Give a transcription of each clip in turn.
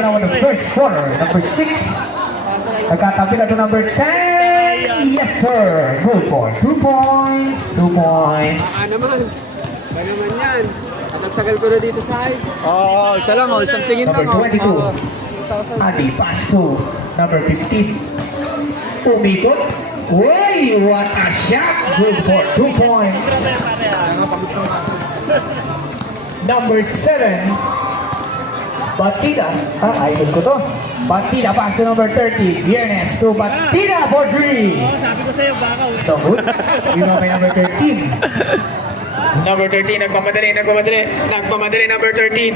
now in the first quarter. Number 6. Nagkatabi ka to number 10. Yes, sir. Good for 2 points. 2 points. naman. Ba naman yan. Tagal ko na dito sa heights. Oo, isa lang oh. Isang tingin lang Number 22. oh. Adi pass to number 15. Umikot. Uy, what a shot. Good for 2 points. Number 7. Batida. Idol ko to. Batida pass to number 30. Viernes to Batida for 3. Sabi ko sa'yo, baka. So good. You know by number 13. Number 13, nagmamadali, number 13.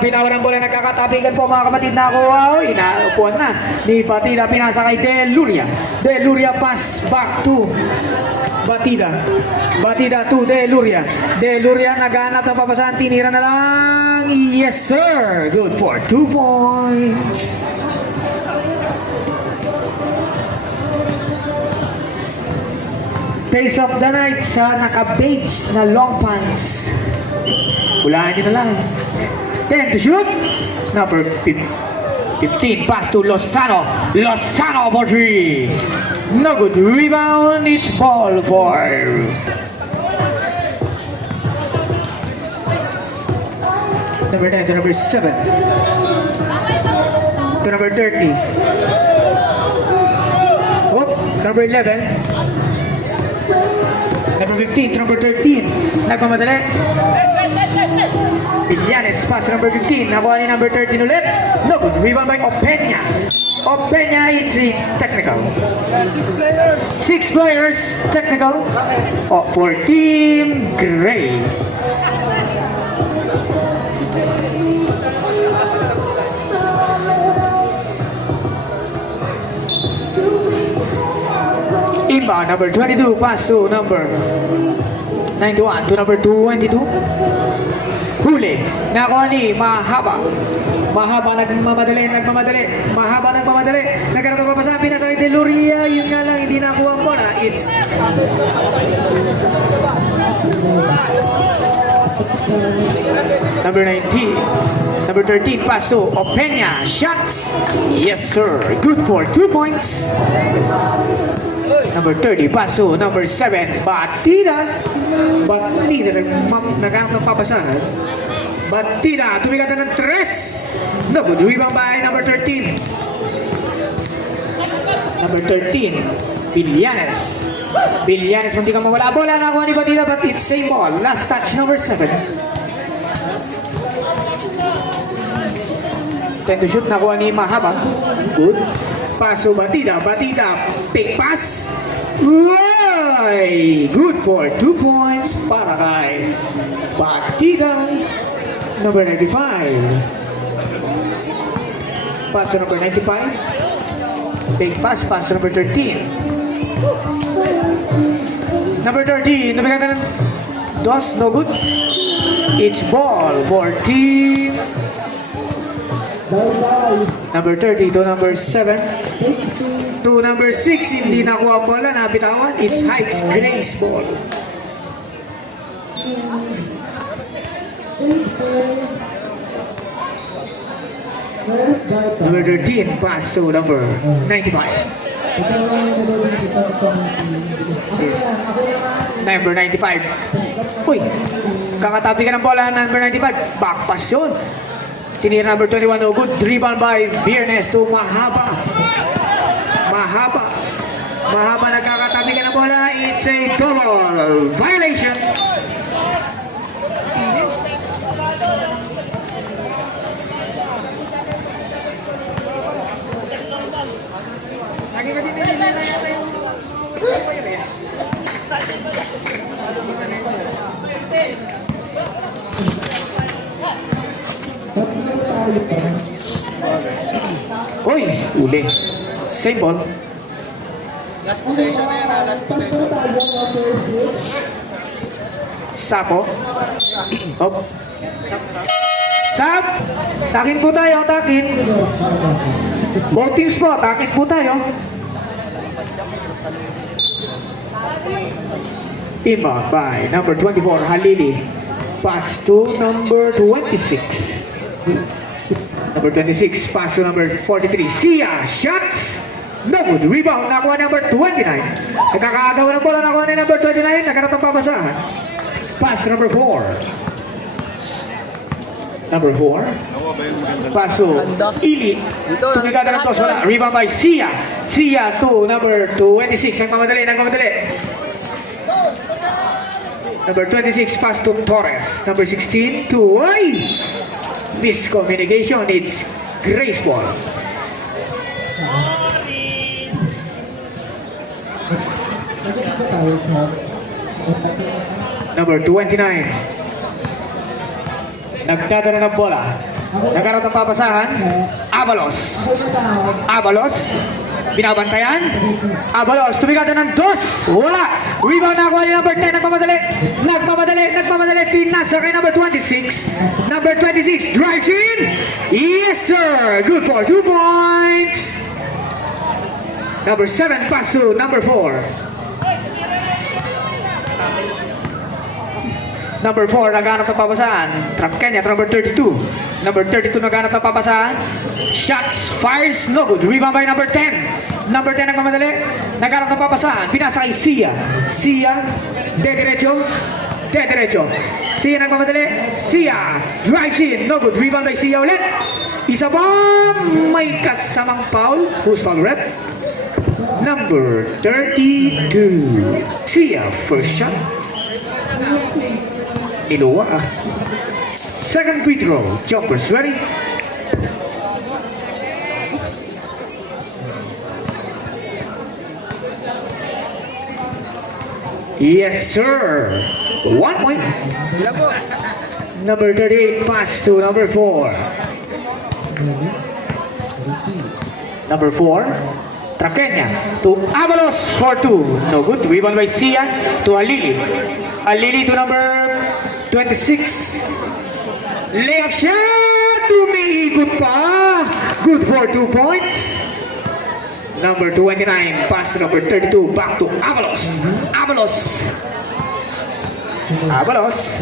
Binawan ang bola, nagkakatapigan po mga kapatid na ako. Wow, inaupuan na. Ni Batida, pinasa kay De Luria. De Luria pass back to Batida. Batida to De Luria. De Luria naghanap ng papasahan, tinira na lang. Yes sir, good for 2 points. Pace of the night sa naka-beige na long pants. Hulaan nyo na lang. 10 to shoot. Number 15. Pass to Lozano. Lozano for 3. No good. Rebound. It's ball for number 10 to number 7. To number 30. Oh, number 11. Number 15 to number 13. Nagmamadali. Villanes pass to number 15. Nakuha ni number 13 ulit. No good. Rebound by Opeña. Opeña, it's a technical. 6 players. Technical. Oh, for Team Gray. Imba, number 22, pass to number 91 to number 22. Huli, nakuha ni Mahaba. Mahaba nagmamadali. Nagkaroon pa sa pinasa kay De Luria. Yun nga lang, hindi nakuha ang bola. It's number 19. Number 13, pass to Opeña. Shots. Yes, sir. Good for 2 points. Number 30, pass to number 7, Batida. Batida, naghanap ng papasahan. Batida, tumigatan ng 3. No good. Rebound by number 13. Number 13, Villanes. Villanes, munti kang mawala. Bola na ako ni Batida, but it's same ball. Last touch, number 7. 10 to shoot, nakuha ni Mahaba. Good. Paso Batida. Batida, big pass. Right. Good for 2 points para kay Batida. Number 95. Pass to number 95. Big pass to number 13. Number 13, nabigatan ng dos, no good. It's ball for Team number 30 to number 7. To number 6, hindi nakuha ang bola, nabitawan. It's Heights Grace ball. Number 13, pass to number 95. This is number 95. Uy, kakatabi ka ng bola, number 95. Back pass yun. Tinira number 21, no good. Rebound by Viernes to Mahaba. Mahaba nagkakatabi ka ng bola. It's a double violation. Uy, uli. Same ball. Last possession na yan, last possession. Sapo. Hop. Sap! Takin po tayo, takin. Both teams po, takin po tayo. Inbound by number 24, Halili. Pass to number 26. Number 26, pass to number 43. Sia, shots. No good. Rebound, nakuha number 29. Nagkakaagaw ng bola, nakuha ni number 29. Nagkaroon ng papasahan. Pass number 4. Number 4. Pass to Ili. Tumigada ng toss, wala. Rebound by Sia. Sia to number 26. Nagmamadali. Number 26, pass to Torres. Number 16 to miscommunication. It's Grace ball. Number 29. Nagdadala ng bola. Nagkaroon ng papasahan. Abalos. Binabantayan. Abalos. Tumigada ng dos. Wala. Rebound na kuha ni number 10. Nagmamadali. Pinasa kay number 26. Number 26 drives in. Yes, sir. Good for 2 points. Number 7 pass to number 4. Number 4, naghanap ng papasaan. Kenya, number 32. Number 32, naghanap ng papasaan. Shots, fires, no good. Rebound by number 10. Number 10, nagmamadali. Naghanap ng papasaan. Pinasa kay Sia. Derecho. Sia, nagmamadali. Sia, drives in, no good. Rebound by Sia ulit. Isa pa, may kasamang foul. Who's foul rep? Number 32. Sia, first shot. Iluwa. Second free throw. Jumpers ready. Yes, sir. 1 point. Ilan po? Number 38 pass to number 4. Number 4. Trakenya to Abalos for 2. No good. Rebound by Sia to Alili. Alili to number 26. Layup shot. Umiikot pa. Good for 2 points. Number 29. Pass to number 32. Back to Abalos. Abalos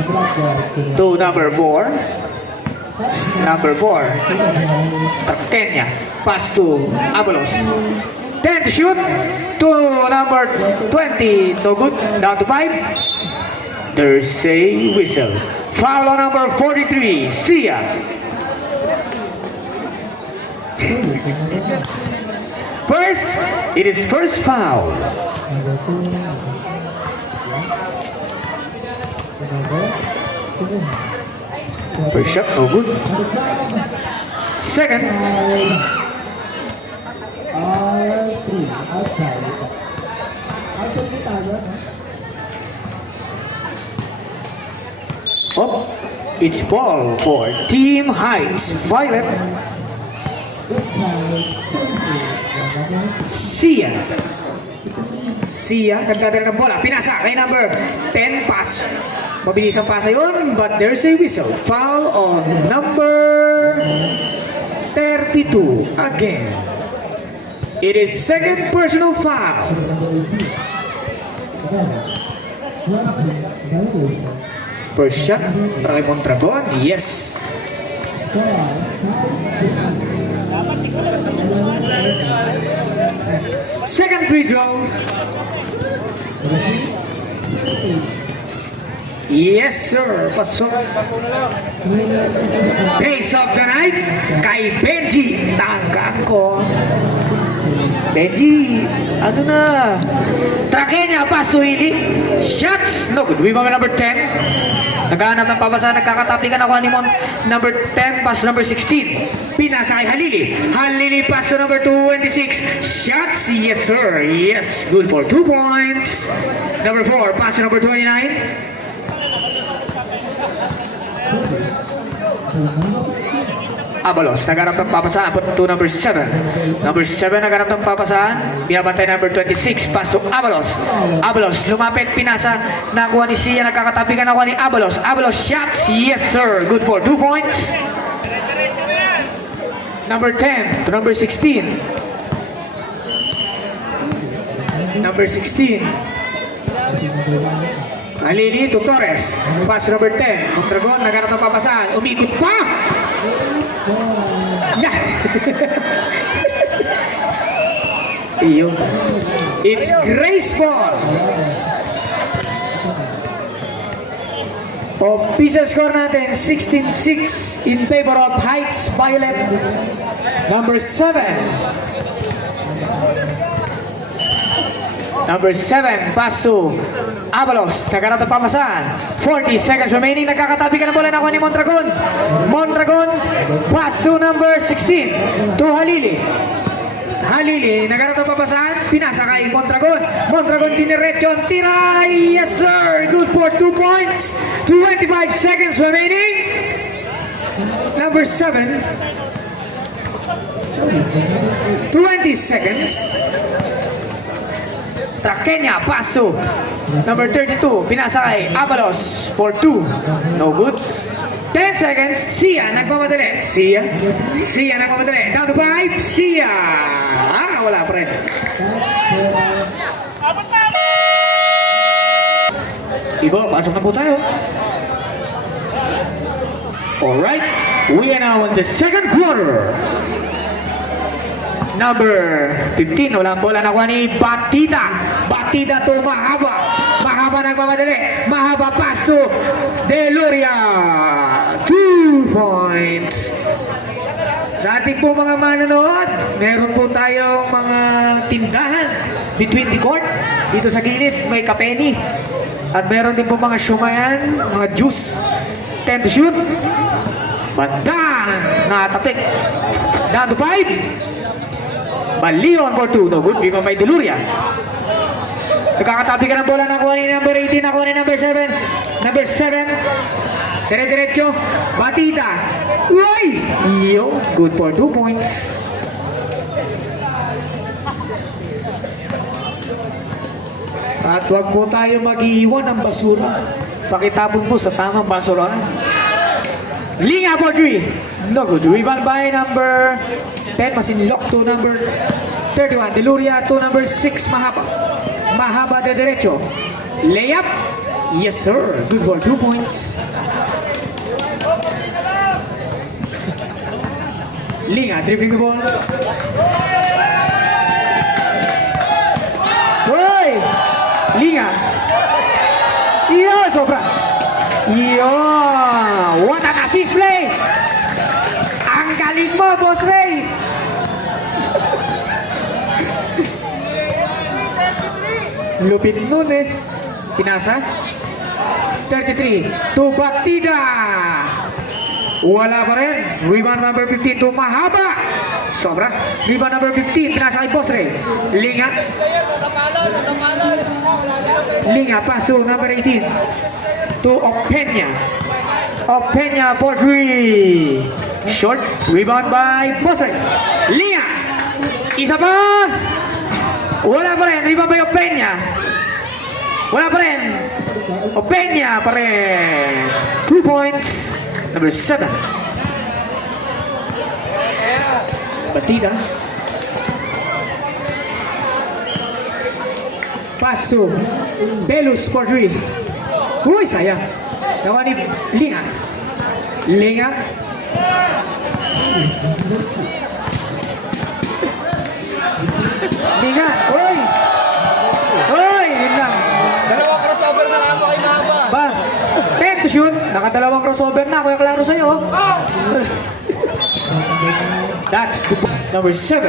to number 4. Number 4. Trakenya. Pass to Abalos. 10 to shoot. To number 20. No good. Down to 5. There's a whistle. Foul on number 43. Sia. It is first foul. First shot, no good. Second. Oh, it's ball for Team Heights Violet. Sia, nagdadala ng bola. Pinasa kay number 10 pass. Mabilis ang pasa yun, but there's a whistle. Foul on number 32 again. It is second personal foul. First shot, Raymond Dragon, yes. Second free throw. Yes, sir. Pasok. Pace of the night kay Benji. Tangkaan ko. Benji, ano na? Trakenya, Pasuili. Shots. No good. Rebound number 10. Naghahanap ng pabasa. Nagkakataplikan ako ni Mon. Number 10, pass number 16. Pinasa kay Halili. Halili, pass to number 26. Shots. Yes, sir. Yes. Good for 2 points. Number 4, pass to number 29. Abalos, naghanap ng papasaan to number 7. Number 7 naghanap ng papasaan. Binabantay number 26. Pass to Abalos. Abalos, lumapit, pinasa. Nakuha ni Sia, nagkakatapikan nakuha ni Abalos. Abalos, shots. Yes, sir. Good for 2 points. Number 10 to number 16. Number 16. Alili to Torres. Pass number 10. Mondragon, naghanap ng papasaan. Umikot pa. Iyo. It's graceful. Official score natin, 16-6 in favor of Heights Violet. Number 7. Number 7, pass to Avalos. Nagkaroon ng pamasahan. 40 seconds remaining. Nagkakatabi ka ng bola. Nakuha ni Mondragon. Mondragon, pass to number 16. To Halili. Halili, nagkaroon ng pamasahan. Pinasa kay Mondragon. Mondragon diniretso. Tira! Yes sir! Good for 2 points. 25 seconds remaining. Number 7. 20 seconds. Trakenya, paso. Number 32, pinasa kay Avalos for 2. No good. 10 seconds. Sia, nagmamadali. Sia nagmamadali. Down to 5. Sia. Wala pa rin. Ibo, pasok na po tayo. Alright. We are now in the second quarter. Number 15, walang bola nakuha ni Batida. Batida to Mahaba. Mahaba nagmamadali. Mahaba pass to Deloria. 2 points. Sa ating po mga manonood, meron po tayong mga tindahan between the court. Dito sa gilid, may kapeni. At meron din po mga shumayan, mga juice. 10 to shoot. Bandang natapik. Down to 5. Balion for 2. No good. Viva may Deluria. Nagkakatabi ka ng bola. Nakuha ni number 18. Nakuha ni number 7. Number 7. Dire-diretso. Batida. Uy! Iyo. Good for 2 points. At wag po tayo mag-iwan ng basura. Pakitapon po sa tamang basura. Linga for 3. No good. Rebound by number 10. Masinlock to number 31. Deluria to number 6. Mahaba. Mahaba de derecho. Layup. Yes sir. Good for 2 points. Linga dribbling the ball. Hoy! Linga. Iyo, sobra. Iyo. What an assist play! Ang galing mo, Boss Ray! Lupit nun eh. Pinasa. 33 to Batida. Wala pa rin. Rebound number 15 to Mahaba. Sobra. Rebound number 15. Pinasa kay Boss Ray. Linga. Linga. Paso number 18 to Openya. Openya for 3. Short. Rebound by Boss Ray. Linga. Isa pa. Wala pa rin. Rebound by Openya. Wala pa rin. Openya pa rin. 2 points. Number 7. Batida. Pass to Belus for 3. Uy, sayang. Nawa ni Linga. Linga. Linga. Uy. Uy, yun lang. Dalawang crossover na ako kay Mahaba. Ba? 10 to shoot. Nakadalawang crossover na. Kuya klaro sa'yo. That's number 7.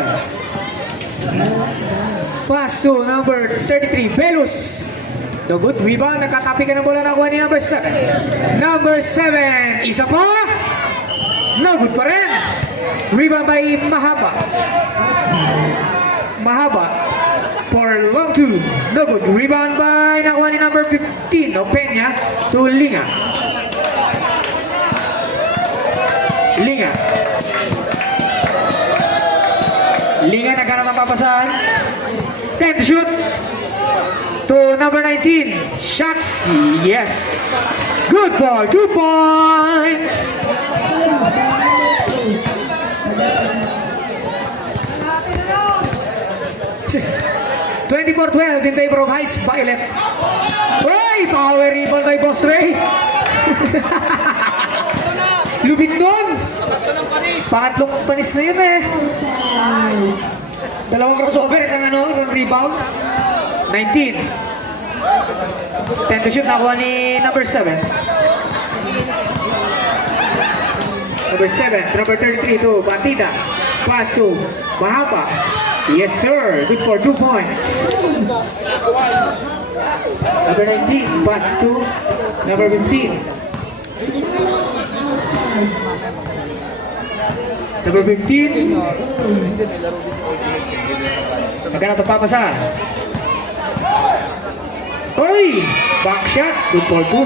Pass to number 33, Belus. No good. Rebound. Nakatapi ka ng bola na kuha ni number 7. Number 7. Isa pa. No good pa rin. Rebound by Mahaba. Mahaba. For long 2. No good. Rebound by nakuha ni number 15, Openya to Linga. Linga. Linga nagkaroon ng papasahan. 10 to shoot. To number 19. Shots. Yes. Good ball. 2 points. Ch- 24-12 in favor of Heights Violet. Uy! Power rebound by Boss Ray. Lupit doon. Patatlo ng panis. Pangatlong panis na yun eh. Dalawang crossover, isang rebound. 19. 10 to shoot, nakuha ni number 7. Number 7, number 33 to Batida. Pass to Mahapa. Yes sir, good for 2 points. Number 19, pass to number 15. Number 15. Magkano ito papasahan? Oy! Back shot, good for 2.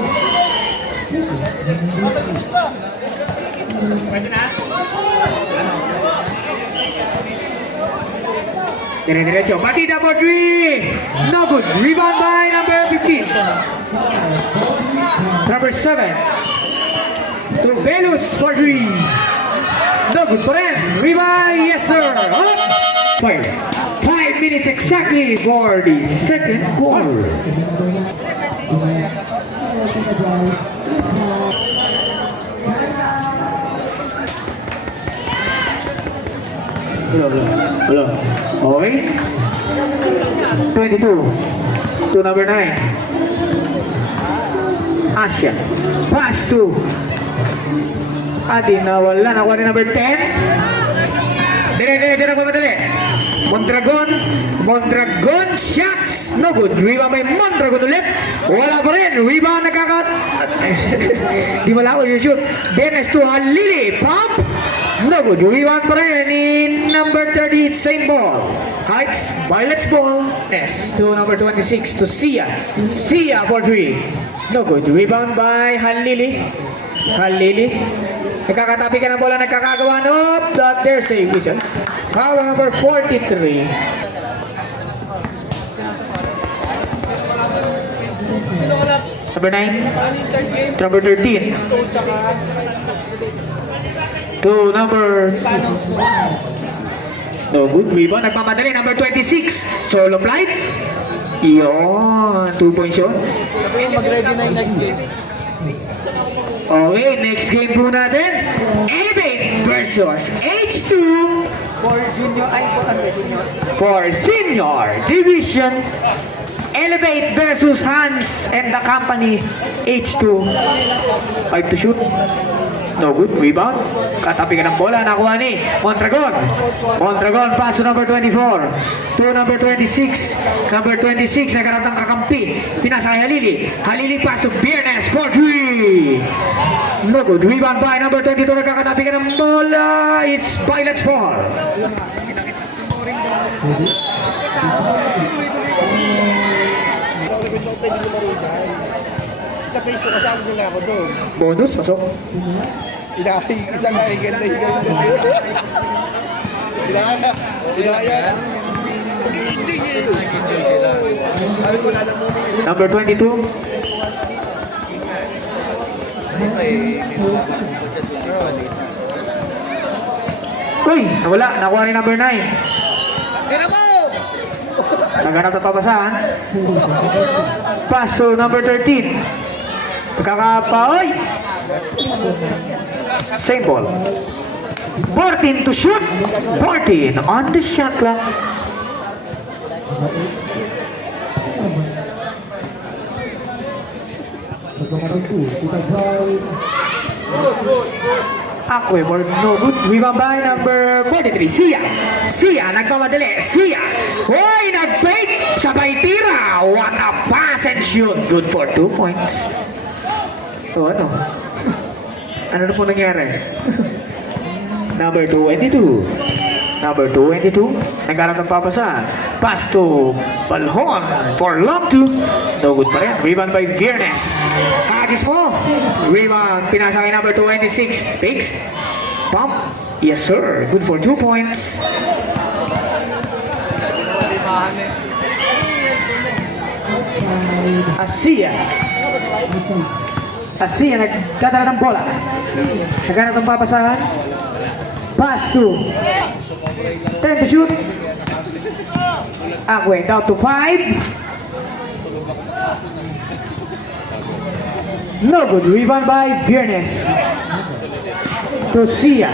Dire-diretso. Batida for 3. No good. Rebound by number 15. Number 7. To Velus for 3. No good for him. Rebound. Yes, sir. Up. Fire. 5 minutes exactly for the second quarter. Hello. Okay. 22 to number 9. Asya. Pass to Adi nawala. Nakuha ni number 10. Dire na pamadali. Mondragon shots. No good. Rebound by Mondragon ulit. Wala pa rin. Rebound nagkakat. Di malako yung shoot. Benes to Halili. Pump. No good. Rebound pa rin in number 30, same ball. Heights, Violet's ball. S to number 26 to Sia. Sia for 3. No good. Rebound by Halili. Nagkakatabi ka ng bola, nagkakagawa. Nope. That there's a whistle. Foul number 43. Number 9. Number 13. To number... No good. Rebound. Nagmamadali. Number 26. Solo flight. Iyon. 2 points yun. Mag-ready na yung next game. Okay. Next game po natin. Elevate versus H2. For junior, senior. For senior division. Elevate versus Hans and the company. H2. 5 to shoot. No good. Rebound. Katapi ka ng bola. Nakuha ni Mondragon. Mondragon pass to number 24. To number 26. Number 26. Nagkarap ng kakampi. Pinasa kay Halili. Halili pass to Biernes for 3. No good. Rebound by number 22. Nagkakatapi ka ng bola. It's Violet's ball. Sa Facebook, kasali nila ako doon. Bonus. Pasok. Isa nga, higal na higal na. Inaya. Nag-i-enjoy niya. Nag-i-enjoy sila. Sabi ko, lala mo. Number 22. Uy, nawala. Nakuha ni number 9. Tira mo! Naghanap na papasahan. Pass to number 13. Pagkakapaoy. Same ball. 14 to shoot. 14 on the shot clock. Akwe for no good. Rebound by number 43. Sia, nagmamadali. Sia. Hoy, nag-fake. Sabay tira. What a pass and shoot. Good for 2 points. So ano? Ano na po nangyari? Number 22. Number 22. Nagkaroon ng papasa. Pass to Balhon for long 2. No good pa rin. Rebound by Viernes. Hagis mo. Rebound. Pinasa kay number 26. Fakes. Pump. Yes sir. Good for 2 points. Asia nagdadala ng bola. Naghanap ng papasahan. Pass to 10 to shoot. Akwe down to 5. No good. Rebound by Viernes. to Sia.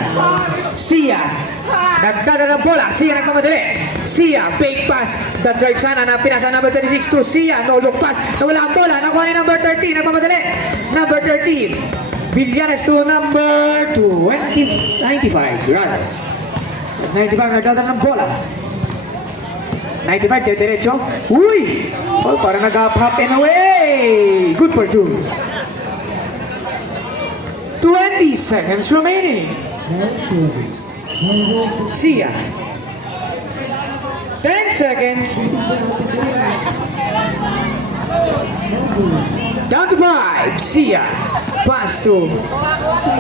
Sia. Nagdadala ng bola. Sia nagmamadali. Sia, fake pass. The drive sana na pinasa number 26 to Sia. No look pass. Nawala ang bola. Nakuha ni number 13. Nagmamadali. Number 13. Villanes to number 95. Run. 95 nagdadala ng bola. 95, diretso. Uy! Oh, parang nag-hop and away! Good for 2. 20 seconds remaining. Sia. 10 seconds. Down to 5. Sia. Pass to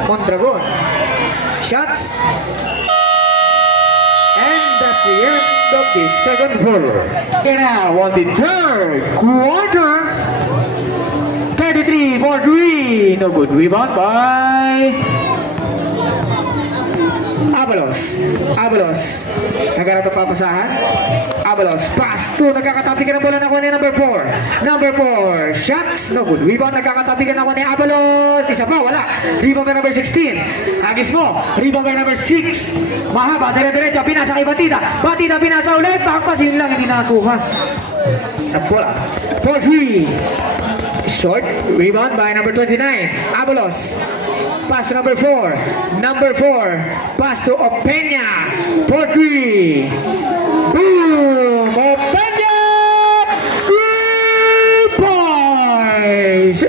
Mondragon. Shots. And that's the end of the second quarter. And now on the third quarter. 33-43. No good rebound by Abalos. Abalos. Nagkaroon ng papasahan. Abalos. Pass to. Nagkakatapi ka ng bola na kuha ni number 4. Number 4. Shots. No good. Rebound. Nagkakatapi ka na kuha ni Abalos. Isa pa. Wala. Rebound by number 16. Agis mo. Rebound by number 6. Mahaba. Dire-diretso. Pinasa kay Batida. Batida pinasa ulit. Backpass. Yun lang. Hindi nakakuha. Ang bola. 4-3. Short. Rebound by number 29. Abalos. Pass to number 4. Number 4. Pass to Opeña. 4-3. Boom! Opeña! 3 points!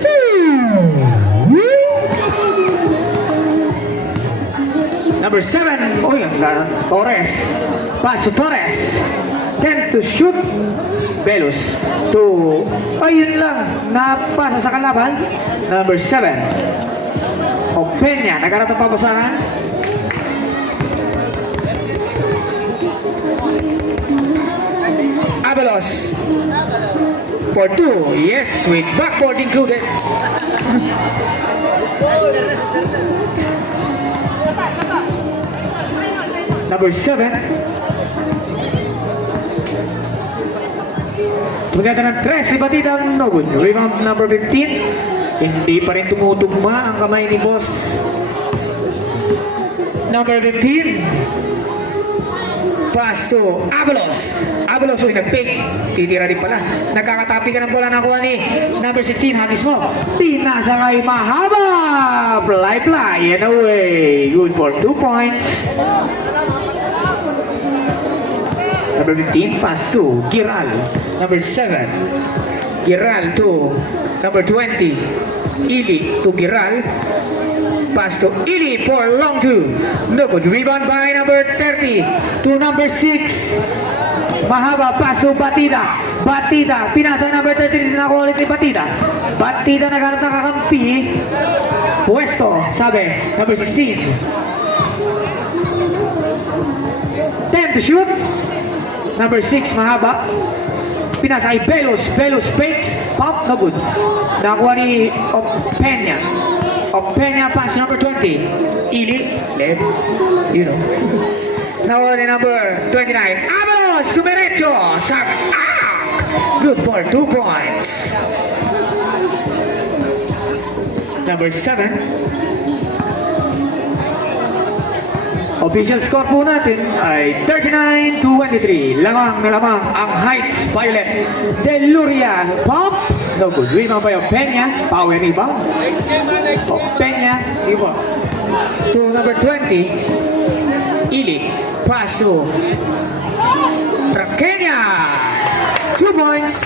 Number 7. Oh, yan. Torres. Pass to Torres. 10 to shoot. Velos to, ayun lang, napasa sa kalaban. Number 7. Opeña, nagkaroon ng pabasahan. Abalos. For 2, yes, with backboard included. Number 7. Maganda ng 3 si Batida, no good. Rebound number 15. Hindi pa rin tumutugma ang kamay ni Boss. Number 15. Pass to Abalos. Abalos, uy, nag-pick. Titira din pala. Nagkakatapi ka ng bola na kuha ni number 16. Hagis mo. Pinasa kay Mahaba. Fly and away. Good for 2 points. Number 15, pass to Giral. Number 7, Giral to number 20, Ili to Giral. Pass to Ili for long 2. No good. Rebound by number 30 to number 6. Mahaba, pass to Batida. Batida, pinasa number 30. Nakuha ulit ni Batida. Batida naghanap ng kakampi. Puesto, sabi, number 16. 10 to shoot. Number 6, Mahaba. Pinasa kay Velos. Velos fakes. Pop, no good. Nakuha ni Opeña. Opeña pass number 20. Ili. Left. You know. Nakuha ni number 29. Abalos. Dumiretso. Sa good for 2 points. Number 7. Official score po natin ay 39-23. Lamang na lamang ang Heights Violet. Deluria pop. No good. Rebound by Opeña. Power rebound. Opeña. Rebound. To number 20. Ili. Paso. Traqueña. 2 points.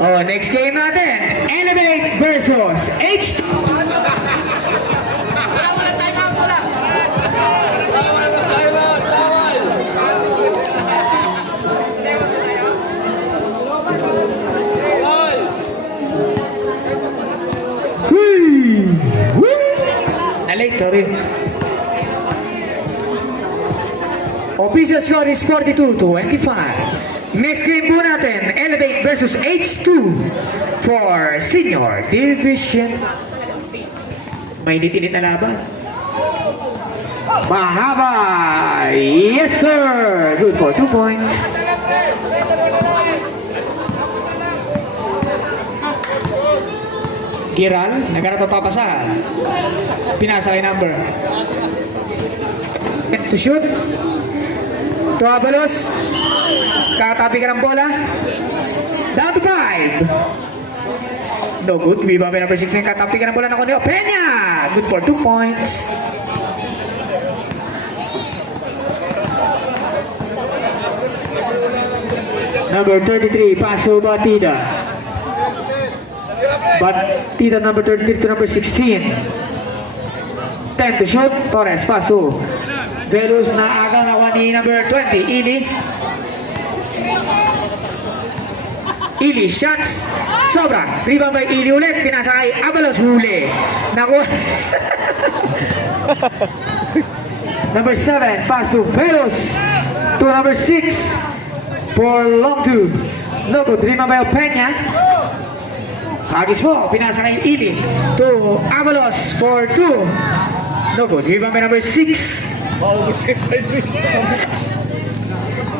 Oh, next game natin. Elevate versus H. Late, sorry. Official score is 42-25. Next game po natin, Elevate versus H2 for Senior Division. May init-init na laban. Mahaba! Yes, sir! Good for 2 points. Giral, nagkaroon ng papasahan. Pinasa kay number. To shoot. To Abalos. Kakatabi ka ng bola. Down to 5. No good. Rebound by number 16. Kakatabi ka ng bola ng Coneo. Peña. Good for 2 points. Number 33, Paso Batida. Batida number 33 to number 16. 10 to shoot. Torres, Paso. Velus na aga nakuha ni number 20, Ili. Ili, shots. Sobra. Rebound by Ili ulit. Pinasa kay Abalos, huli. Nakuha. Number 7, Paso. Velus to number 6. For long two. No good. Rebound by Peña. Hagis mo. Pinasa kay Ili. To Abalos for 2. No good. Rebound by number 6.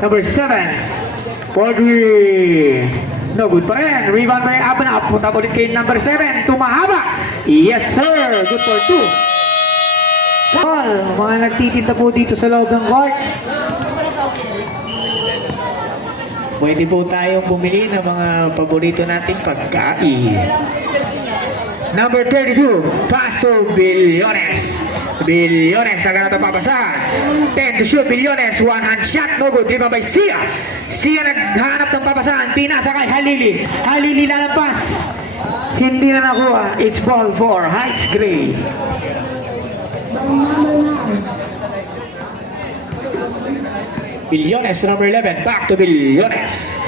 Number 7. For 3. No good pa rin. Rebound by Abana. Punta ulit kay number 7. To Mahaba. Yes sir. Good for 2. Ball. Mga nagtitinda po dito sa loob ng court. Pwede po tayong bumili ng mga paborito nating pagkain. Number 32, Paso Billones. Billones, agad na papasa. 10 to shoot, Billones, one hand shot, no good. Rebound by Sia. Sia naghanap ng papasaan, pinasa kay Halili. Halili nalampas. Hindi na nakuha. It's ball for Heights Gray. Billones to number 11. Back to Billones.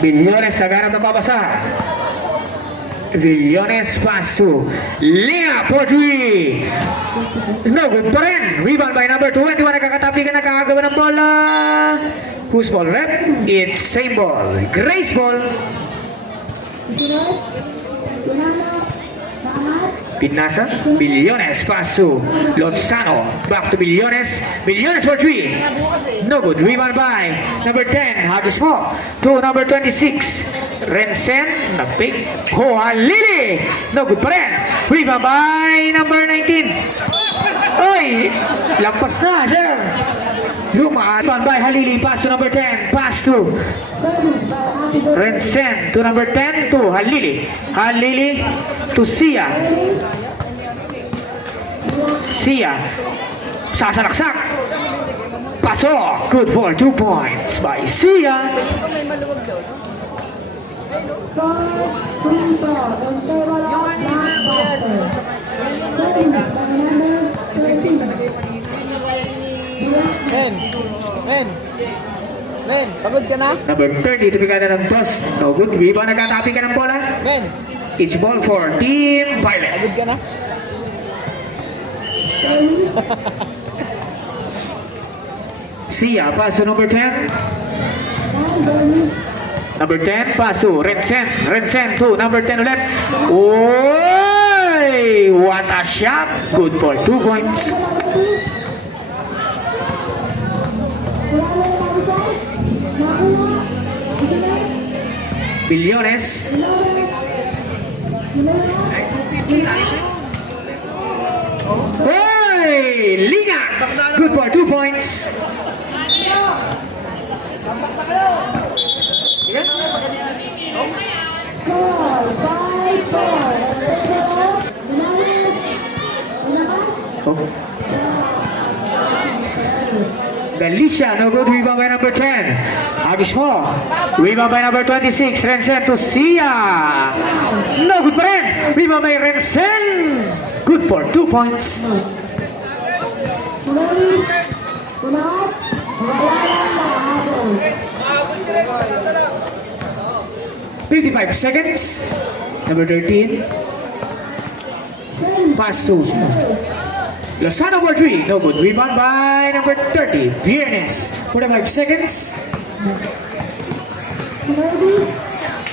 Billones naghanap ng papasa. Billones pass to Lea for 3. No good pa rin. Rebound by number 21. Nakakatabi ka nakakagawa ng bola. Whose ball rep? It's same ball. Grace ball. Pinasa, Billones pass to Lozano. Back to Billones. Billones for 3. No good. Rebound by number 10. Hagis mo. To number 26. Rensen. Nag-pick. Hoa Lili. No good pa rin. Rebound by number 19. Oy! Lampas na, sir. Lumaan. Rebound by Halili. Pass to number 10. Pass to Rensen. To number 10 to Halili. Halili to Sia. Sia. Sasalaksak. Pasok. Good for 2 points by Sia. Men, pagod ka na? Number 30, tumiga na ng toss. No good. Rebound, nagkatapi ka ng bola. Men, It's ball for Team Violet. pagod ka na? Sia, paso number 10. Number 10, paso. Rensen. Rensen to number 10 ulit. Oy! What a shot. Good for 2 points. Billones. Oy! Liga. Good for 2 points. Oh. Galicia, no good. Rebound by number 10. Agis mo. Rebound by number 26. Rensen to Sia. No good pa rin. Rebound by Rensen. Good for 2 points. 55 seconds. Number 13. Pass to Lozano for 3. No good. Rebound by number 30. Viernes. 45 seconds.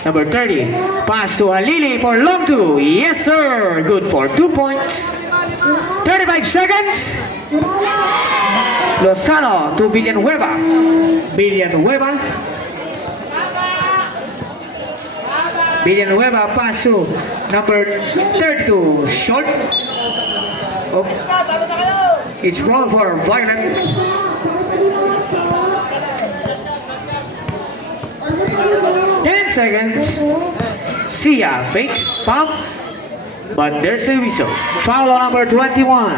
Number 30. Pass to Halili for long 2. Yes, sir. Good for 2 points. 35 seconds. Lozano to Villanueva. Villanueva. Villanueva, pass to number 32, short. Oh. It's ball for Violet. 10 seconds. Sia fakes, pump, but there's a whistle. Foul on number 21.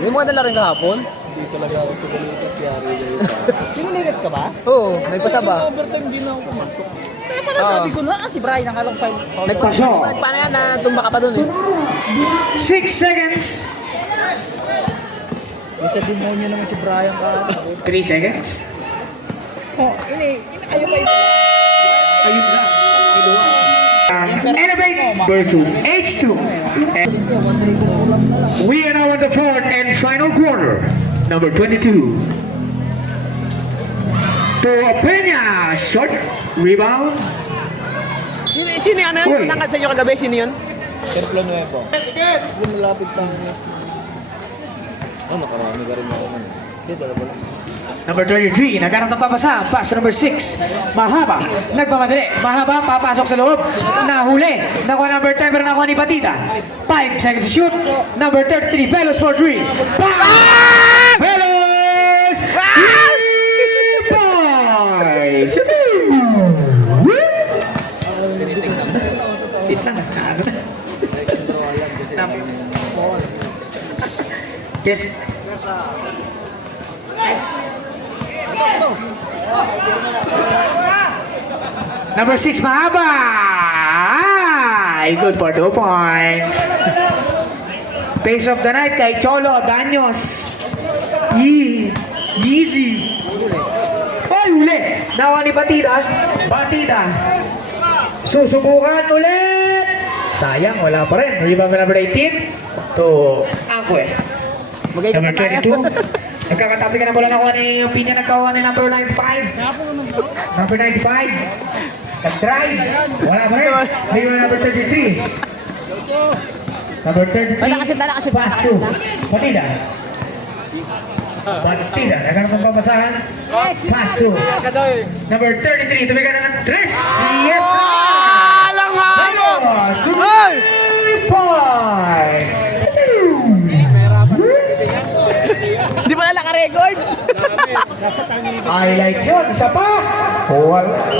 Hindi mo ka nalaro kahapon? Hindi talaga ako tumulikat yari ngayon. Sinulikat ka ba? Oo, may pasaba. Overtime din ako pumasok. Kaya pala sabi ko na, si Brian ang kalong file. Paso. Paano yan na tumba ka pa dun eh? 6 seconds. Sa demonyo naman si Brian ka. 3 seconds. Oh, ayaw pa ito. Ayun na. Elevate versus H2. And we are now on the fourth and final quarter. Number 22. To Peña. Short. Rebound. Sino yung ano Uy. yung nangkat sa inyo kagabi? Sino yun? Templo Nuevo. Yung malapit sa akin. Oh, nakarami ka rin ako man. Hindi, dala pala. Number 33, nagkaroon ng papasa. Pass number 6. Mahaba. Nagmamadali. Mahaba. Papasok sa loob. Nahuli. Nakuha number 10 pero nakuha ni Batida. 5 seconds to shoot. Number 33, Velos for 3. Bang! Velos! 3 points! Wait lang. Ano na? Yes. Number 6, mahaba! Ay, good for 2 points. Pace of the night kay Cholo Daños. Easy. Ay, uli. Nawa ni Batida. Batida. Susubukan ulit. Sayang, wala pa rin. Rebound number 18 to Angkwe. Number 22. Nagkakatabi ka na bola nakuha ni yung pinya nagkakuha ni number 95. Number 95. Nag-drive. Wala pa rin. Rebound number 33. Number 33. Paso. Batida. Batida. Nagkaroon ng papasahan. Paso. Number 33. Tumiga na ng 3. Yes! Alam nga ako! Ay! 3 points! Hindi pala naka-record. Highlight yun. Isa pa.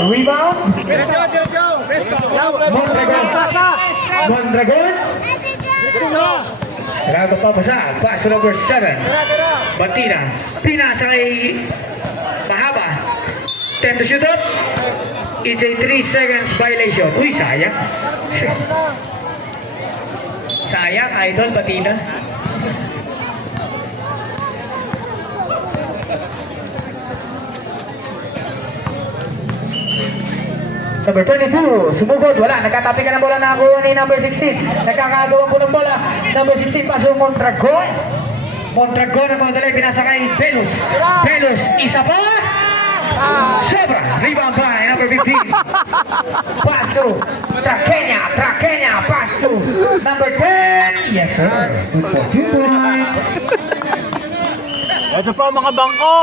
Rebound. Mondragon. Grabe pa basa. Paso number 7. Batida. Pinasa kay Mahaba. 10 to shoot up. It's a 3 seconds violation. Uy, sayang. Sayang, idol, Batida. Number 22, sumugod, wala. Nagkatapi ka ng bola na ako ni number 16. Nagkakagawa po ng bola. Number 16, paso Mondragon. Mondragon ang madali, pinasa kay Velos. Velos, isa pa. Sobra, rebound by number 15. Paso, Traqueña, paso. Number 10, yes sir. Good for 2 points. Ito pa mga bangko!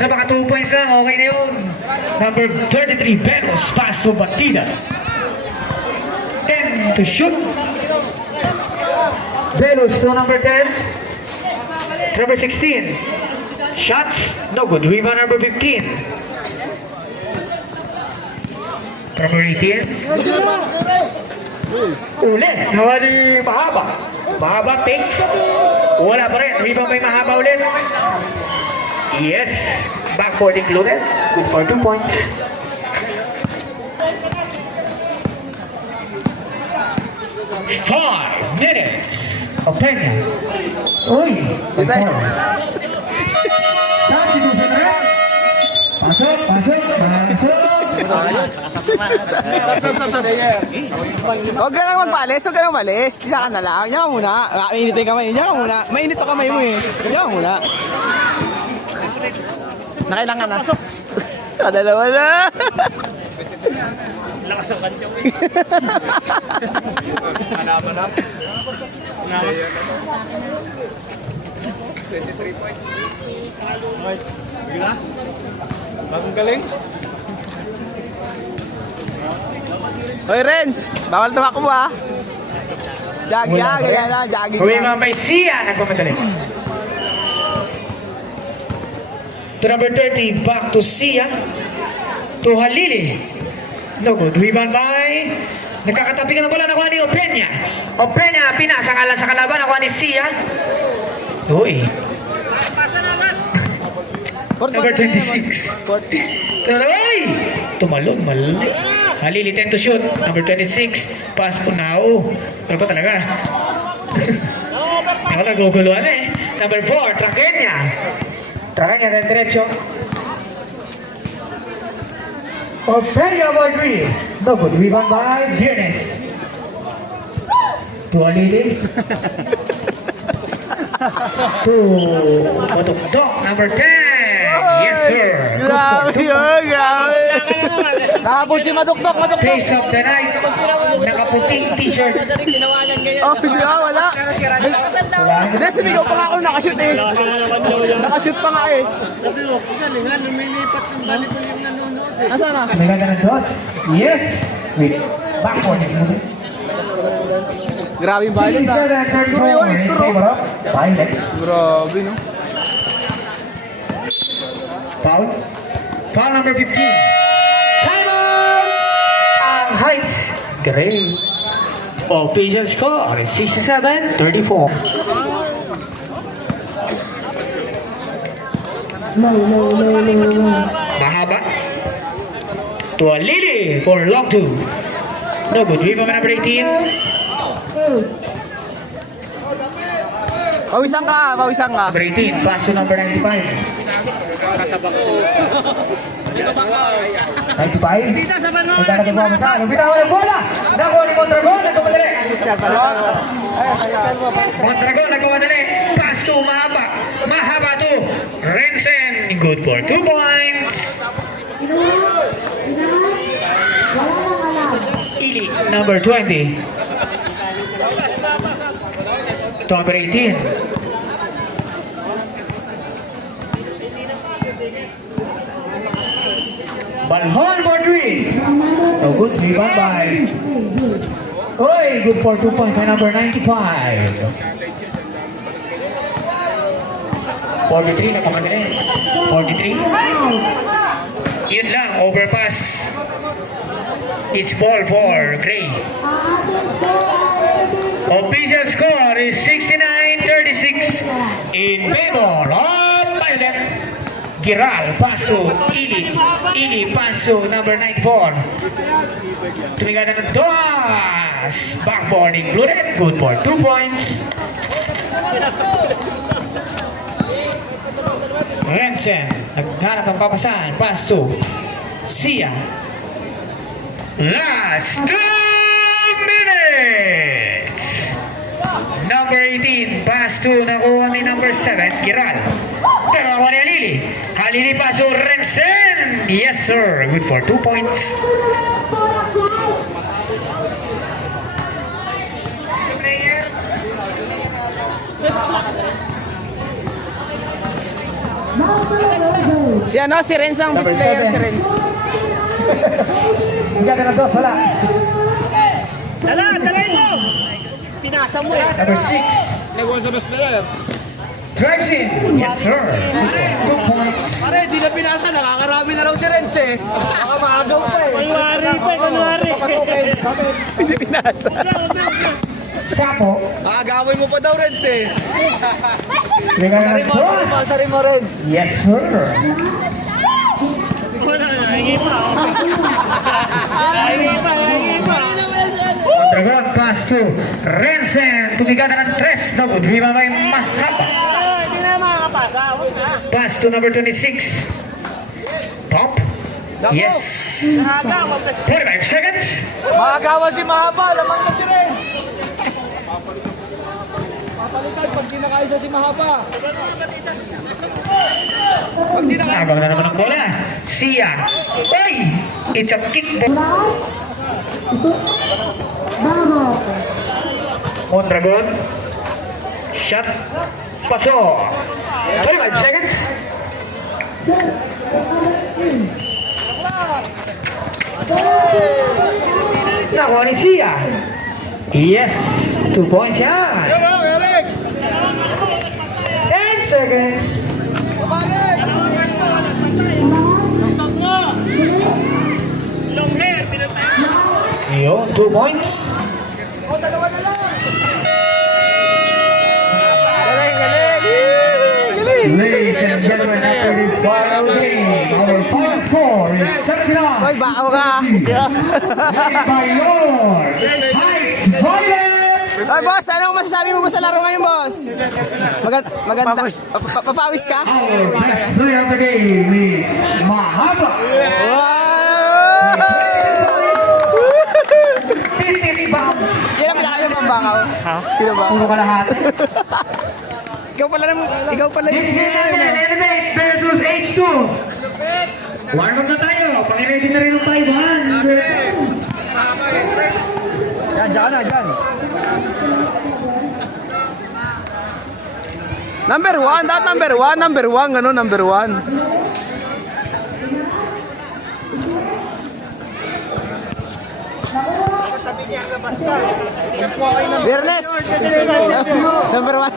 Sa baka 2 points lang, okay na yun. Number 33, Velos, paso Batida. 10 to shoot. Velos to number 10. Number 16. Shots, no good. Rebound number 15. Number 18. Ulit, nawa ni Mahaba. Mahaba, takes. Wala pa rin. Rebound may Mahaba ulit. Yes, backboard included. Good for 2 points. Five minutes of Peña. Uy! Substitution na. Pasok. Huwag ka nang magpalis, huwag ka nang malis. Diyan ka na lang. Diyan ka muna. Mainit yung kamay. Diyan ka muna. Mainit yung kamay mo eh. Diyan ka muna. Nakailangan na. Kadalawa na. Lakas ang kanyang eh. Hanapan na. Bagong galing. Hoy, Renz! Bawal tumakbo ah! Jagi ah, ganyan lang, jagi Uwi lang. mga may Sia, nagmamadali. To number 30, back to Sia. To Halili. No good. Rebound by... Nagkakatapi ka na bola, nakuha ni Opeña. Opeña, pinasakalan sa kalaban, nakuha ni Sia. Uy. Number 26. Uy! Tumalon, mali. Halili, 10 to shoot. Number 26. Pass po now. Ano pa talaga? Ako naguguluhan eh. Number 4, Traqueña. Traqueña del derecho. Opeña by 3. No good. Rebound by Viernes. To Halili. To Matugdok. Number 10. Yes, sir. Good Grabe for yun, grabe! Nakapon si Madukdok, Madukdok. Face of the night. Nakaputing t-shirt. Oh, hindi ah, wala! Hindi, sumigaw pa nga ako, nakashoot eh! Nakashoot pa nga eh! Sabi mo, galingan, lumilipat ng volleyball yung nanonood eh. Nasaan na? May ganda ng dos. Yes. Wait. Backward. Grabe yung violent ah! Skuro yun, skuro! Violet. Grabe no? Foul. Foul number 15. Time out! Ang Heights. Great. Official score is 67-34. Mahaba. To a Lily for long two. No good. Rebound by number 18. Pawisan ka, pawisan ka! Number 18. Pass to number 95. 95. Magkakatabaw mo saan. Bitawan ang bola. Nakuha ni Mondragon. Nagkamadali. Mondragon nagkamadali. Pass to mahaba. Mahaba to Rensen. Good for 2 points. Ili, number 20. To number 18. Balhon for 3. No good. Rebound by. Oy, good for 2 points by number 95. 43 na kamadali. 43. Yun lang, overpass. It's ball for Gray. Official score is 69-36 in favor of Violet. Giral, pass to Ili. Ili, pass to number 94. Tumigada ng Doas. Backboard included. Good for 2 points. Rensen, naghanap ang papasan. Pass to Sia. Last 2 minutes. Number 18, pass to nakuha ni number 7, Giral. Pero ako ni Halili. Halili pass to Rensen. Yes sir, good for 2 points. Si ano, si Renz ang best Number player, 7. si Renz. Ganda ng dos, wala. Dalay mo! Pinasa mo eh. Number 6, Nagawin sa best player. drives in. Yes sir, good for 2 points. Pare, di na pinasa, nakakarami na raw si Renz eh. Baka maagaw pa eh. Kunwari. Hindi pinasa. Sapo, Maagawin mo pa daw Renz eh. tumigada ng dos. Sari mo Renz. Yes sir. Mondragon pass to Rensen. Tumigada ng 3. No good. Rebound by Mahaba. Pass to number 26. Pump. Yes. 45 seconds. Maagawan si Mahaba, lamang na si Renz. Papalitan pag di nakaisa si Mahaba. Pag di nakaisa. Agaw na naman ang bola. Sia. Oy! It's a kickball. Mondragon. Shot. Paso. 25 seconds. Nakuha ni Sia. Yes, 2 points yan. 10 seconds. Long hair, pinatay. Yun, 2 points. Galing, galing. Galing. Ladies and gentlemen, after this final game, our final score is 79. Hoy, bakaw ka. Led by Lord Heights Violet. Hoy, boss, anong masasabi mo ba sa laro ngayon, boss? Maganda. Papawis ka? Our best player of the game is Mahaba. Wow! 50 rebounds. Yan ang pinakayo pang bakaw. Sino ba? Puro ka lahat. Ikaw pala This yung game natin, Elevate versus H2. Warm up na tayo. Pakiready na rin ng 500. Yan, dyan na, dyan. Number 1, that number 1, ano, number 1. Biernes. Number 1.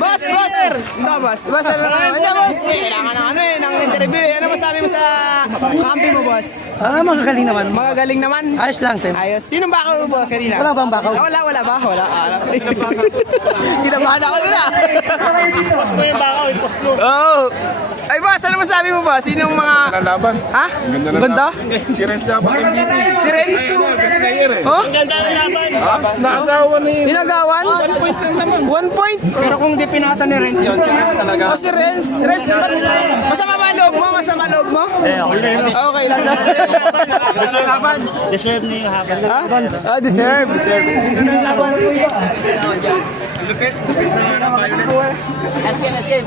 Boss. Ito, boss. Boss, kailangan ng ano eh, ng interview eh. Ano masabi mo sa kampi mo, boss? Magagaling naman. Magagaling naman. Ayos lang, Tim. Ayos. Sinong bakaw mo, boss, kanina? Wala bang bakaw? Wala ba? Wala. Kinabahan ako dun ah. Post mo yung bakaw, i-post mo. Oh. Ay, boss, ano masabi mo, boss? Sinong mga... Laban. Ha? Ganda? Si Renz dapat Warm up na tayo. Si Renz? player eh. Oh? Ang ganda ng laban. Nakagawan eh. Pinagawan? 1 point lang naman. 1 point? Pero kung di pinasa ni Renz yun, talaga. Oh, si Renz. Renz, masama ba loob mo? Masama loob mo? Okay lang na. Deserve niya yung habang. Ah, deserve. Let's game.